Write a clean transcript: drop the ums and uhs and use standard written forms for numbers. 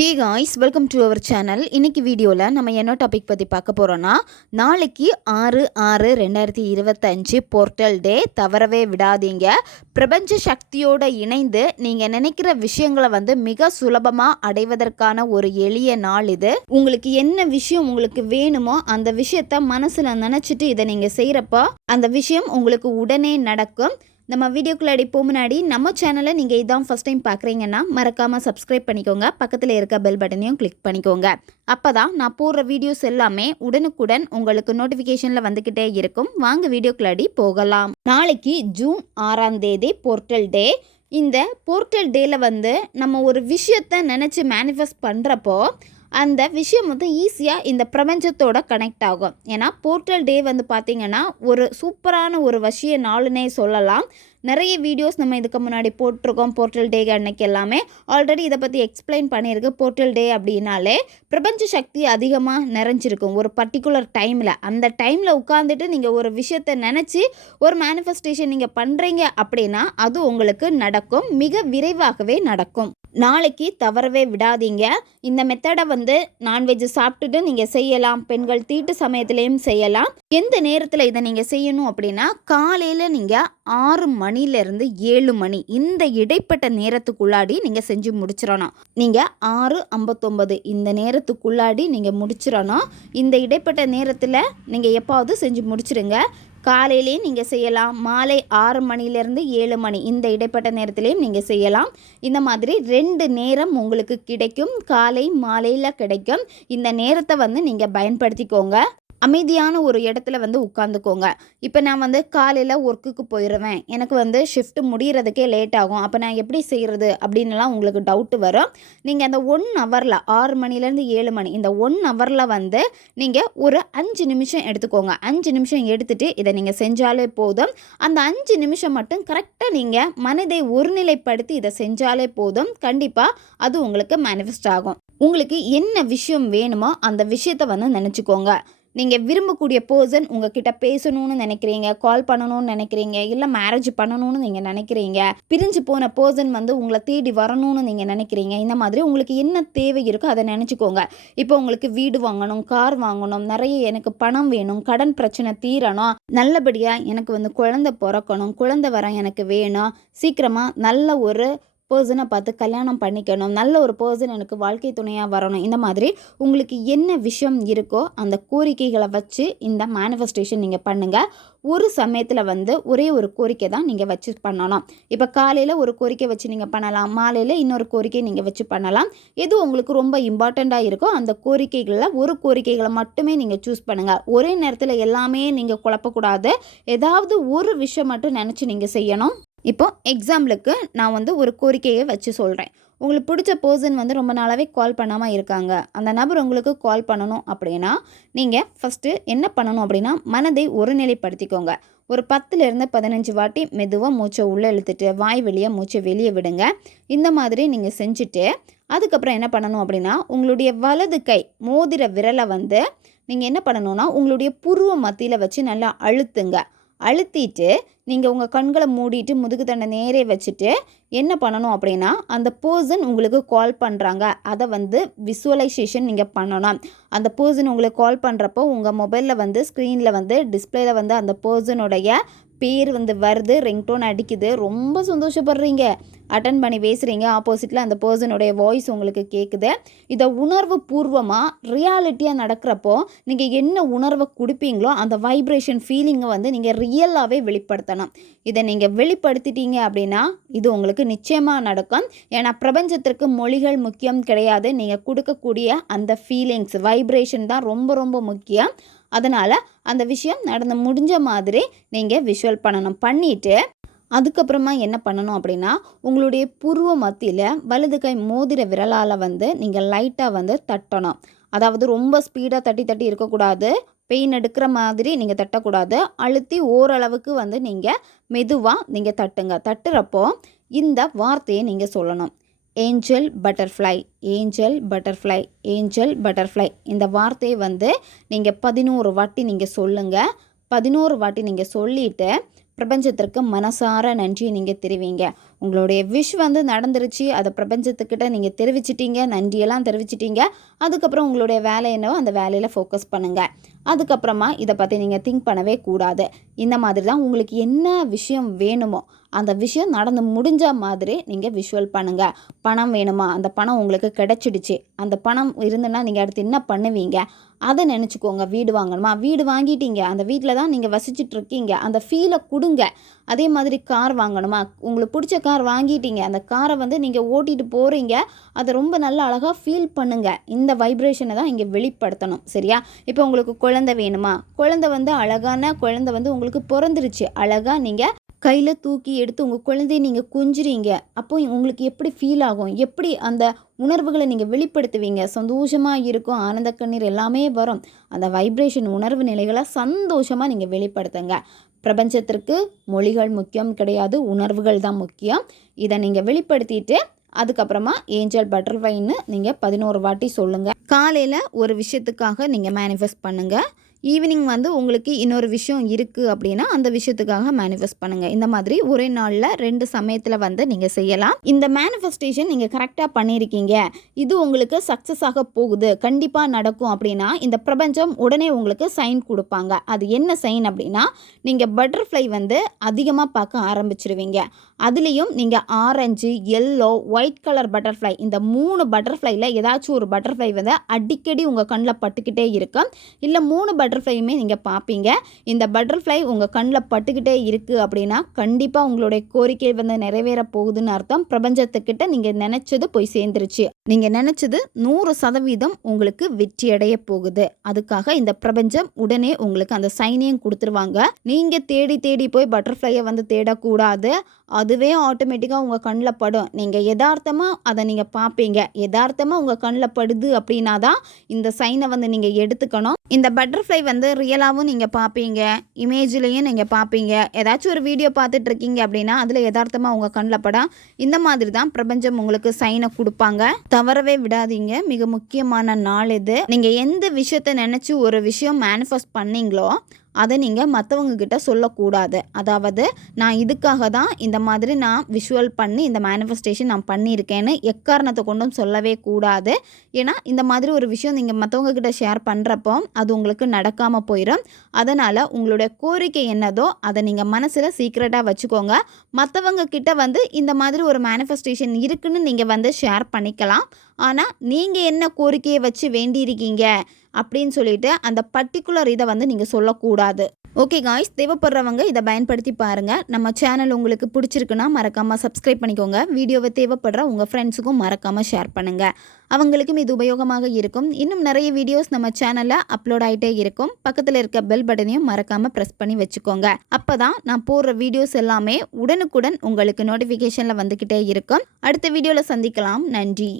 Hey guys, welcome to our channel. இன்றைக்கி வீடியோவில் நம்ம என்ன டாபிக் பற்றி பார்க்க போகிறோன்னா, நாளைக்கு 6/6/2025 போர்ட்டல் டே. தவறவே விடாதீங்க. பிரபஞ்ச சக்தியோடு இணைந்து நீங்கள் நினைக்கிற விஷயங்களை மிக சுலபமாக அடைவதற்கான ஒரு எளிய நாள் இது. உங்களுக்கு என்ன விஷயம் உங்களுக்கு வேணுமோ அந்த விஷயத்த மனசில் நினச்சிட்டு இதை நீங்கள் செய்கிறப்போ அந்த விஷயம் உங்களுக்கு உடனே நடக்கும். நம்ம வீடியோக்குள்ளே முன்னாடி நம்ம சேனலை நீங்கள் இதான் ஃபஸ்ட் டைம் பார்க்குறீங்கன்னா மறக்காமல் சப்ஸ்கிரைப் பண்ணிக்கோங்க. பக்கத்தில் இருக்க பெல் பட்டனையும் கிளிக் பண்ணிக்கோங்க. அப்போ தான் நான் போடுற வீடியோஸ் எல்லாமே உடனுக்குடன் உங்களுக்கு நோட்டிஃபிகேஷனில் வந்துக்கிட்டே இருக்கும். வாங்க வீடியோக்குள்ளே போகலாம். நாளைக்கு ஜூன் 6 போர்ட்டல் டே. இந்த போர்ட்டல் டேயில் நம்ம ஒரு விஷயத்தை நினச்சி மேனிஃபெஸ்ட் பண்ணுறப்போ அந்த விஷயம் ஈஸியாக இந்த பிரபஞ்சத்தோட கனெக்ட் ஆகும். ஏன்னா போர்ட்டல் டே பார்த்திங்கன்னா ஒரு சூப்பரான ஒரு வசிய நாளுன்னே சொல்லலாம். நிறைய வீடியோஸ் நம்ம இதுக்கு முன்னாடி போட்டிருக்கோம். போர்ட்டல் டே அன்னைக்கு எல்லாமே ஆல்ரெடி இதை பற்றி எக்ஸ்பிளைன் பண்ணியிருக்கு. போர்ட்டல் டே அப்படின்னாலே பிரபஞ்ச சக்தி அதிகமாக நிறைஞ்சிருக்கும் ஒரு பர்டிகுலர் டைமில். அந்த டைமில் உட்காந்துட்டு நீங்கள் ஒரு விஷயத்தை நினச்சி ஒரு மேனிஃபெஸ்டேஷன் நீங்கள் பண்ணுறீங்க அப்படின்னா அது உங்களுக்கு நடக்கும். மிக விரைவாகவே நடக்கும். நாளைக்கு தவறவே விடாதீங்க. இந்த மெத்தடை நான்வெஜ் சாப்பிட்டுட்டு நீங்கள் செய்யலாம். பெண்கள் தீட்டு சமயத்திலையும் செய்யலாம். எந்த நேரத்தில் இதை நீங்கள் செய்யணும் அப்படின்னா, காலையில் நீங்கள் 6 மணிலேருந்து 7 மணி இந்த இடைப்பட்ட நேரத்துக்குள்ளாடி நீங்கள் செஞ்சு முடிச்சிடணும். நீங்கள் 6:59 இந்த நேரத்துக்குள்ளாடி நீங்கள் முடிச்சிடணும். இந்த இடைப்பட்ட நேரத்தில் நீங்கள் எப்பாவது செஞ்சு முடிச்சிடுங்க. காலையிலே நீங்கள் செய்யலாம். மாலை 6 மணிலேருந்து 7 மணி இந்த இடைப்பட்ட நேரத்துலேயும் நீங்கள் செய்யலாம். இந்த மாதிரி 2 நேரம் உங்களுக்கு கிடைக்கும். காலை மாலையில் கிடைக்கும். இந்த நேரத்தை நீங்கள் பயன்படுத்திக்கோங்க. அமைதியான ஒரு இடத்துல உட்காந்துக்கோங்க. இப்போ நான் காலையில் ஒர்க்குக்கு போயிடுவேன், எனக்கு ஷிஃப்ட் முடிகிறதுக்கே லேட் ஆகும், அப்போ நான் எப்படி செய்கிறது அப்படின்லாம் உங்களுக்கு டவுட்டு வரும். நீங்கள் அந்த 1 ஹவரில் 6 மணிலேருந்து 7 மணி இந்த 1 ஹவரில் நீங்கள் ஒரு 5 நிமிஷம் எடுத்துக்கோங்க. 5 நிமிஷம் எடுத்துகிட்டு இதை நீங்கள் செஞ்சாலே போதும். அந்த 5 நிமிஷம் மட்டும் கரெக்டாக நீங்கள் மனதை ஒருநிலைப்படுத்தி இதை செஞ்சாலே போதும். கண்டிப்பாக அது உங்களுக்கு மேனிஃபெஸ்ட் ஆகும். உங்களுக்கு என்ன விஷயம் வேணுமோ அந்த விஷயத்தை நினச்சிக்கோங்க. நீங்கள் விரும்பக்கூடிய பர்சன் உங்ககிட்ட பேசணும்னு நினைக்கிறீங்க, கால் பண்ணணும்னு நினைக்கிறீங்க, இல்லை மேரேஜ் பண்ணணும்னு நீங்கள் நினைக்கிறீங்க, பிரிஞ்சு போன பர்சன் உங்களை தேடி வரணும்னு நீங்கள் நினைக்கிறீங்க. இந்த மாதிரி உங்களுக்கு என்ன தேவை இருக்கோ அதை நினச்சிக்கோங்க. இப்போ உங்களுக்கு வீடு வாங்கணும், கார் வாங்கணும், நிறைய எனக்கு பணம் வேணும், கடன் பிரச்சனை தீரணும், நல்லபடியாக எனக்கு குழந்தை பிறக்கணும், குழந்தை வர எனக்கு வேணும், சீக்கிரமாக நல்ல ஒரு பர்சனை பார்த்து கல்யாணம் பண்ணிக்கணும், நல்ல ஒரு பர்சன் எனக்கு வாழ்க்கை துணையாக வரணும். இந்த மாதிரி உங்களுக்கு என்ன விஷயம் இருக்கோ அந்த கோரிக்கைகளை வச்சு இந்த மேனிஃபெஸ்டேஷன் நீங்கள் பண்ணுங்கள். ஒரு சமயத்தில் ஒரே ஒரு கோரிக்கை தான் நீங்கள் வச்சு பண்ணணும். இப்போ காலையில் ஒரு கோரிக்கை வச்சு நீங்கள் பண்ணலாம், மாலையில் இன்னொரு கோரிக்கை நீங்கள் வச்சு பண்ணலாம். எது உங்களுக்கு ரொம்ப இம்பார்ட்டண்ட்டாக இருக்கோ அந்த கோரிக்கைகளில் ஒரு கோரிக்கைகளை மட்டுமே நீங்கள் சூஸ் பண்ணுங்கள். ஒரே நேரத்தில் எல்லாமே நீங்கள் குழப்பக்கூடாது. ஏதாவது ஒரு விஷயம் மட்டும் நினச்சி நீங்கள் செய்யணும். இப்போ எக்ஸாம்பிளுக்கு நான் ஒரு கோரிக்கையை வச்சு சொல்கிறேன். உங்களுக்கு பிடிச்ச பர்சன் ரொம்ப நாளாகவே கால் பண்ணாமல் இருக்காங்க. அந்த நபர் உங்களுக்கு கால் பண்ணணும் அப்படின்னா நீங்கள் ஃபஸ்ட்டு என்ன பண்ணணும் அப்படின்னா, மனதை ஒருநிலைப்படுத்திக்கோங்க. ஒரு 10லேருந்து 15 வாட்டி மெதுவாக மூச்சை உள்ளே இழுத்துட்டு வாய் வெளியே மூச்சை வெளியே விடுங்க. இந்த மாதிரி நீங்கள் செஞ்சுட்டு அதுக்கப்புறம் என்ன பண்ணணும் அப்படின்னா, உங்களுடைய வலது கை மோதிர விரலை நீங்கள் என்ன பண்ணணும்னா உங்களுடைய புருவ மத்தியில் வச்சு நல்லா அழுத்திட்டு நீங்கள் உங்கள் கண்களை மூடிட்டு முதுகு தண்டை நேரே வச்சுட்டு என்ன பண்ணணும் அப்படின்னா, அந்த பர்சன் உங்களுக்கு கால் பண்ணுறாங்க அதை விசுவலைசேஷன் நீங்கள் பண்ணணும். அந்த பர்சன் உங்களுக்கு கால் பண்ணுறப்போ உங்கள் மொபைலில் ஸ்க்ரீனில் டிஸ்பிளேயில் அந்த பர்சனுடைய பேர் வருது, ரிங்டோன் அடிக்குது, ரொம்ப சந்தோஷப்படுறீங்க, அட்டன் பண்ணி பேசுகிறீங்க, ஆப்போசிட்டில் அந்த பர்சனுடைய வாய்ஸ் உங்களுக்கு கேட்குது. இதை உணர்வு பூர்வமாக ரியாலிட்டியாக நடக்கிறப்போ நீங்கள் என்ன உணர்வை கொடுப்பீங்களோ அந்த வைப்ரேஷன் ஃபீலிங்கை நீங்கள் ரியலாகவே வெளிப்படுத்தணும். இதை நீங்கள் வெளிப்படுத்திட்டீங்க அப்படின்னா இது உங்களுக்கு நிச்சயமாக நடக்கும். ஏன்னா பிரபஞ்சத்திற்கு மொழிகள் முக்கியம் கிடையாது. நீங்கள் கொடுக்கக்கூடிய அந்த ஃபீலிங்ஸ் வைப்ரேஷன் தான் ரொம்ப ரொம்ப முக்கியம். அதனால் அந்த விஷயம் நடந்து முடிஞ்ச மாதிரி நீங்கள் விஷுவல் பண்ணிவிட்டு அதுக்கப்புறமா என்ன பண்ணணும் அப்படின்னா, உங்களுடைய புருவ மத்தியில் வலது கை மோதிர விரலால் நீங்கள் லைட்டாக தட்டணும். அதாவது ரொம்ப ஸ்பீடாக தட்டி இருக்கக்கூடாது, பெயின் எடுக்கிற மாதிரி நீங்கள் தட்டக்கூடாது. அழுத்தி ஓரளவுக்கு நீங்கள் மெதுவாக நீங்கள் தட்டுறப்போ இந்த வார்த்தையை நீங்கள் சொல்லணும். Angel butterfly, angel butterfly, angel butterfly. இந்த வார்த்தையை நீங்கள் 11 வாட்டி நீங்கள் சொல்லுங்கள். 11 வாட்டி நீங்கள் சொல்லிவிட்டு பிரபஞ்சத்திற்கு மனசார நன்றி நீங்கள் தெரிவிங்க. உங்களுடைய விஷ் வந்து நடந்துருச்சு, அதை பிரபஞ்சத்துக்கிட்ட நீங்கள் தெரிவிச்சிட்டீங்க, நன்றியெல்லாம் தெரிவிச்சிட்டீங்க. அதுக்கப்புறம் உங்களுடைய வேலை என்னவோ அந்த வேலையில் ஃபோக்கஸ் பண்ணுங்கள். அதுக்கப்புறமா இதை பற்றி நீங்கள் திங்க் பண்ணவே கூடாது. இந்த மாதிரி தான் உங்களுக்கு என்ன விஷயம் வேணுமோ அந்த விஷயம் நடந்து முடிஞ்ச மாதிரி நீங்கள் விஷுவல் பண்ணுங்கள். பணம் வேணுமா, அந்த பணம் உங்களுக்கு கிடைச்சிடுச்சு, அந்த பணம் இருந்துன்னா நீங்கள் அடுத்து என்ன பண்ணுவீங்க அதை நினச்சிக்கோங்க. வீடு வாங்கணுமா, வீடு வாங்கிட்டீங்க, அந்த வீட்டில் தான் நீங்கள் வசிச்சுட்ருக்கீங்க, அந்த ஃபீலை கொடுங்க. அதே மாதிரி கார் வாங்கணுமா, உங்களுக்கு பிடிச்ச கார் வாங்கிட்டீங்க, அந்த காரை வந்து நீங்கள் ஓட்டிகிட்டு போகிறீங்க, அதை ரொம்ப நல்லா அழகாக ஃபீல் பண்ணுங்கள். இந்த வைப்ரேஷனை தான் இங்கே வெளிப்படுத்தணும். சரியா? இப்போ உங்களுக்கு குழந்தை வேணுமா, குழந்தை வந்து அழகான குழந்தை வந்து உங்களுக்கு பிறந்துருச்சு, அழகாக நீங்கள் கையில் தூக்கி எடுத்து உங்கள் குழந்தைய நீங்கள் கொஞ்சுறீங்க. அப்போ உங்களுக்கு எப்படி ஃபீல் ஆகும், எப்படி அந்த உணர்வுகளை நீங்கள் வெளிப்படுத்துவீங்க? சந்தோஷமாக இருக்கும், ஆனந்த கண்ணீர் எல்லாமே வரும். அந்த வைப்ரேஷன் உணர்வு நிலைகளை சந்தோஷமாக நீங்கள் வெளிப்படுத்துங்க. பிரபஞ்சத்திற்கு மொழிகள் முக்கியம் கிடையாது, உணர்வுகள் தான் முக்கியம். இதை நீங்கள் வெளிப்படுத்திட்டு அதுக்கப்புறமா ஏஞ்சல் பட்டர்ஃப்ளைன்னு நீங்கள் 11 வாட்டி சொல்லுங்கள். காலையில் ஒரு விஷயத்துக்காக நீங்கள் மேனிஃபெஸ்ட் பண்ணுங்கள். ஈவினிங் வந்து உங்களுக்கு இன்னொரு விஷயம் இருக்குது அப்படின்னா அந்த விஷயத்துக்காக மேனிஃபெஸ்ட் பண்ணுங்கள். இந்த மாதிரி ஒரே நாளில் 2 சமயத்தில் வந்து நீங்கள் செய்யலாம். இந்த மேனிஃபெஸ்டேஷன் நீங்கள் கரெக்டாக பண்ணியிருக்கீங்க, இது உங்களுக்கு சக்ஸஸ் ஆக போகுது, கண்டிப்பாக நடக்கும் அப்படின்னா இந்த பிரபஞ்சம் உடனே உங்களுக்கு சைன் கொடுப்பாங்க. அது என்ன சைன் அப்படின்னா, நீங்கள் பட்டர்ஃப்ளை வந்து அதிகமாக பார்க்க ஆரம்பிச்சிருவீங்க. அதுலேயும் நீங்கள் orange, yellow, white colour butterfly, இந்த 3 பட்டர்ஃப்ளைல ஏதாச்சும் ஒரு பட்டர்ஃப்ளை வந்து அடிக்கடி உங்கள் கண்ணில் பட்டுக்கிட்டே இருக்கும். இல்லை 3 பட்டர்ஃப்ளையுமே நீங்கள் பார்ப்பீங்க. இந்த பட்டர்ஃப்ளை உங்கள் கண்ணில் பட்டுக்கிட்டே இருக்குது அப்படின்னா கண்டிப்பாக உங்களுடைய கோரிக்கை வந்து நிறைவேற போகுதுன்னு அர்த்தம். பிரபஞ்சத்துக்கிட்ட நீங்கள் நினச்சது போய் சேர்ந்துருச்சு. நீங்கள் நினச்சது 100% உங்களுக்கு வெற்றி அடைய போகுது. அதுக்காக இந்த பிரபஞ்சம் உடனே உங்களுக்கு அந்த சைனையும் கொடுத்துருவாங்க. நீங்கள் தேடி தேடி போய் பட்டர்ஃப்ளையை வந்து தேடக்கூடாது. அதுவே ஆட்டோமேட்டிக்காக உங்கள் கண்ணில் படும். நீங்கள் யதார்த்தமாக அதை நீங்கள் பார்ப்பீங்க. யதார்த்தமாக உங்கள் கண்ணில் படுது அப்படின்னா தான் இந்த சைனை வந்து நீங்கள் எடுத்துக்கணும். இந்த பட்டர்ஃப்ளை வந்து ரியலாகவும் நீங்கள் பார்ப்பீங்க, இமேஜ்லேயும் நீங்கள் பார்ப்பீங்க. ஏதாச்சும் ஒரு வீடியோ பார்த்துட்டு இருக்கீங்க அப்படின்னா அதில் யதார்த்தமாக உங்கள் கண்ணில் படம். இந்த மாதிரி தான் பிரபஞ்சம் உங்களுக்கு சைனை கொடுப்பாங்க. தவறவே விடாதீங்க. மிக முக்கியமான நாள் இது. நீங்கள் எந்த விஷயத்தை நினச்சி ஒரு விஷயம் மேனிஃபெஸ்ட் பண்ணீங்களோ அதை நீங்கள் மற்றவங்க கிட்ட சொல்லக்கூடாது. அதாவது நான் இதுக்காக தான் இந்த மாதிரி நான் விஷுவல் பண்ணி இந்த மேனிஃபெஸ்டேஷன் நான் பண்ணியிருக்கேன்னு எக்காரணத்தை கொண்டும் சொல்லவே கூடாது. ஏன்னா இந்த மாதிரி ஒரு விஷயம் நீங்கள் மற்றவங்க கிட்ட ஷேர் பண்ணுறப்போ அது உங்களுக்கு நடக்காமல் போயிடும். அதனால் உங்களுடைய கோரிக்கை என்னதோ அதை நீங்கள் மனசில் சீக்ரெட்டாக வச்சுக்கோங்க. மற்றவங்க கிட்ட வந்து இந்த மாதிரி ஒரு மேனிஃபெஸ்டேஷன் இருக்குன்னு நீங்கள் வந்து ஷேர் பண்ணிக்கலாம். ஆனால் நீங்கள் என்ன கோரிக்கையை வச்சு வேண்டியிருக்கீங்க அப்படின்னு சொல்லிட்டு அந்த பர்டிகுலர் இதை வந்து நீங்கள் சொல்லக்கூடாது. ஓகே காய்ஸ், தேவைப்படுறவங்க இதை பயன்படுத்தி பாருங்கள். நம்ம சேனல் உங்களுக்கு பிடிச்சிருக்குன்னா மறக்காமல் சப்ஸ்கிரைப் பண்ணிக்கோங்க. வீடியோவை தேவைப்படுற உங்கள் ஃப்ரெண்ட்ஸுக்கும் மறக்காமல் ஷேர் பண்ணுங்கள். அவங்களுக்கும் இது உபயோகமாக இருக்கும். இன்னும் நிறைய வீடியோஸ் நம்ம சேனலில் அப்லோட் ஆகிட்டே இருக்கும். பக்கத்தில் இருக்க பெல் பட்டனையும் மறக்காமல் ப்ரெஸ் பண்ணி வச்சுக்கோங்க. அப்போ தான் நான் போடுற வீடியோஸ் எல்லாமே உடனுக்குடன் உங்களுக்கு நோட்டிஃபிகேஷனில் வந்துக்கிட்டே இருக்கும். அடுத்த வீடியோவில் சந்திக்கலாம். நன்றி.